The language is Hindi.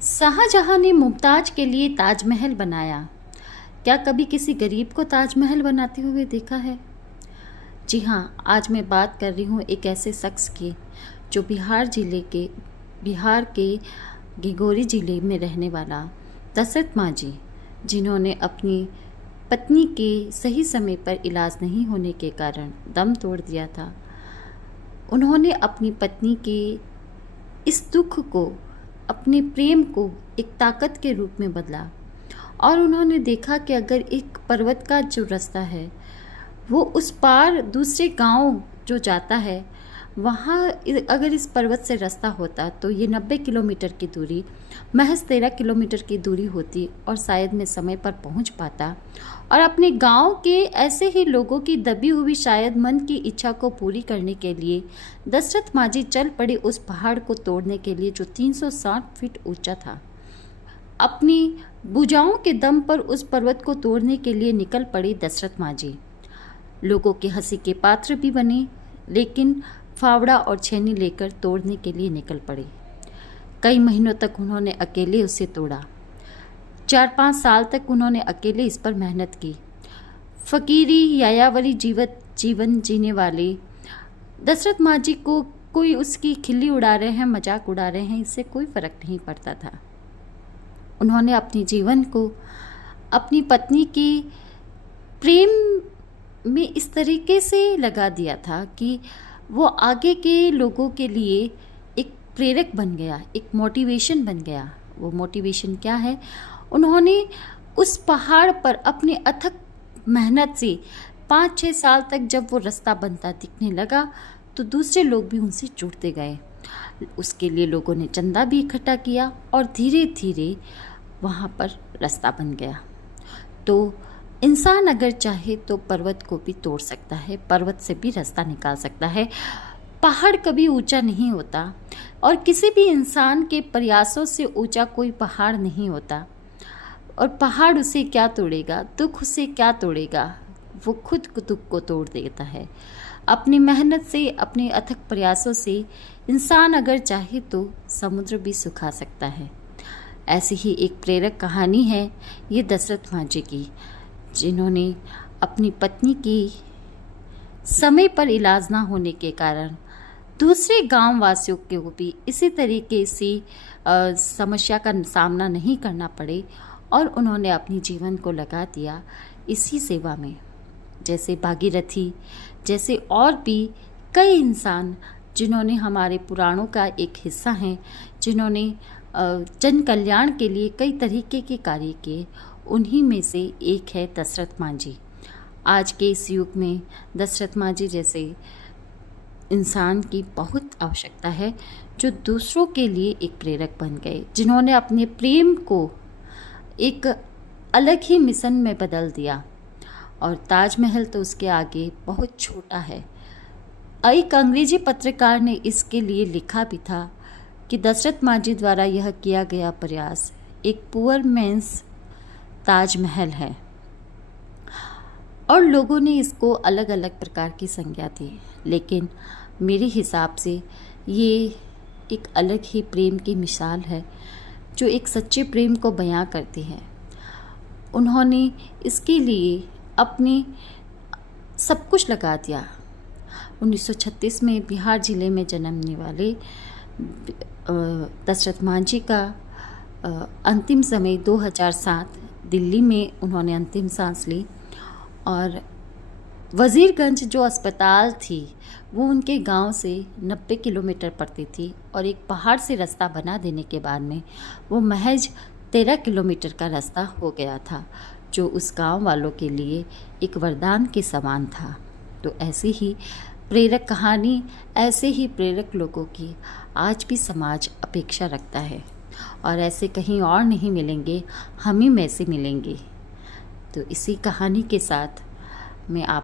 शाहजहां ने मुमताज के लिए ताजमहल बनाया। क्या कभी किसी गरीब को ताजमहल बनाते हुए देखा है? जी हाँ, आज मैं बात कर रही हूँ एक ऐसे शख्स की जो बिहार के गिगोरी ज़िले में रहने वाला दशरथ मांझी, जिन्होंने अपनी पत्नी के सही समय पर इलाज नहीं होने के कारण दम तोड़ दिया था। उन्होंने अपनी पत्नी के इस दुख को, अपने प्रेम को एक ताकत के रूप में बदला और उन्होंने देखा कि अगर एक पर्वत का जो रास्ता है वो उस पार दूसरे गांव जो जाता है, वहाँ अगर इस पर्वत से रास्ता होता तो ये 90 किलोमीटर की दूरी महज 13 किलोमीटर की दूरी होती और शायद मैं समय पर पहुँच पाता और अपने गांव के ऐसे ही लोगों की दबी हुई शायद मन की इच्छा को पूरी करने के लिए दशरथ मांझी चल पड़े उस पहाड़ को तोड़ने के लिए जो 360 फीट ऊंचा था। अपनी भुजाओं के दम पर उस पर्वत को तोड़ने के लिए निकल पड़े दशरथ मांझी। लोगों के हंसी के पात्र भी बने, लेकिन फावड़ा और छेनी लेकर तोड़ने के लिए निकल पड़े। कई महीनों तक उन्होंने अकेले उसे तोड़ा। 4-5 साल तक उन्होंने अकेले इस पर मेहनत की। फकीरी यायावरी जीवन जीने वाले दशरथ मांझी को कोई उसकी खिल्ली उड़ा रहे हैं, मजाक उड़ा रहे हैं, इससे कोई फर्क नहीं पड़ता था। उन्होंने अपने जीवन को अपनी पत्नी की प्रेम में इस तरीके से लगा दिया था कि वो आगे के लोगों के लिए एक प्रेरक बन गया, एक मोटिवेशन बन गया। वो मोटिवेशन क्या है? उन्होंने उस पहाड़ पर अपने अथक मेहनत से 5-6 साल तक जब वो रास्ता बनता दिखने लगा तो दूसरे लोग भी उनसे जुड़ते गए। उसके लिए लोगों ने चंदा भी इकट्ठा किया और धीरे धीरे वहाँ पर रास्ता बन गया। तो इंसान अगर चाहे तो पर्वत को भी तोड़ सकता है, पर्वत से भी रास्ता निकाल सकता है। पहाड़ कभी ऊंचा नहीं होता और किसी भी इंसान के प्रयासों से ऊंचा कोई पहाड़ नहीं होता। और पहाड़ उसे क्या तोड़ेगा, दुख उसे क्या तोड़ेगा, वो खुद दुख को तोड़ देता है। अपनी मेहनत से, अपने अथक प्रयासों से इंसान अगर चाहे तो समुद्र भी सुखा सकता है। ऐसी ही एक प्रेरक कहानी है ये दशरथ मांझी की, जिन्होंने अपनी पत्नी की समय पर इलाज ना होने के कारण दूसरे गांव वासियों को भी इसी तरीके से समस्या का सामना नहीं करना पड़े और उन्होंने अपनी जीवन को लगा दिया इसी सेवा में। जैसे भागीरथी, जैसे और भी कई इंसान जिन्होंने हमारे पुराणों का एक हिस्सा हैं, जिन्होंने जन कल्याण के लिए कई तरीके के कार्य किए, उन्हीं में से एक है दशरथ मांझी। आज के इस युग में दशरथ मांझी जैसे इंसान की बहुत आवश्यकता है, जो दूसरों के लिए एक प्रेरक बन गए, जिन्होंने अपने प्रेम को एक अलग ही मिशन में बदल दिया। और ताजमहल तो उसके आगे बहुत छोटा है। एक अंग्रेजी पत्रकार ने इसके लिए लिखा भी था कि दशरथ मांझी द्वारा यह किया गया प्रयास एक पुअर मैन्स ताजमहल है। और लोगों ने इसको अलग अलग प्रकार की संज्ञा दी, लेकिन मेरे हिसाब से ये एक अलग ही प्रेम की मिसाल है जो एक सच्चे प्रेम को बयां करती है। उन्होंने इसके लिए अपने सब कुछ लगा दिया। 1936 में बिहार ज़िले में जन्मने वाले दशरथ मांझी का अंतिम समय 2007 दिल्ली में उन्होंने अंतिम सांस ली और वजीरगंज जो अस्पताल थी वो उनके गांव से 90 किलोमीटर पड़ती थी और एक पहाड़ से रास्ता बना देने के बाद में वो महज 13 किलोमीटर का रास्ता हो गया था, जो उस गांव वालों के लिए एक वरदान के समान था। तो ऐसी ही प्रेरक कहानी, ऐसे ही प्रेरक लोगों की आज भी समाज अपेक्षा रखता है और ऐसे कहीं और नहीं मिलेंगे, हम ही में से मिलेंगे। तो इसी कहानी के साथ मैं आप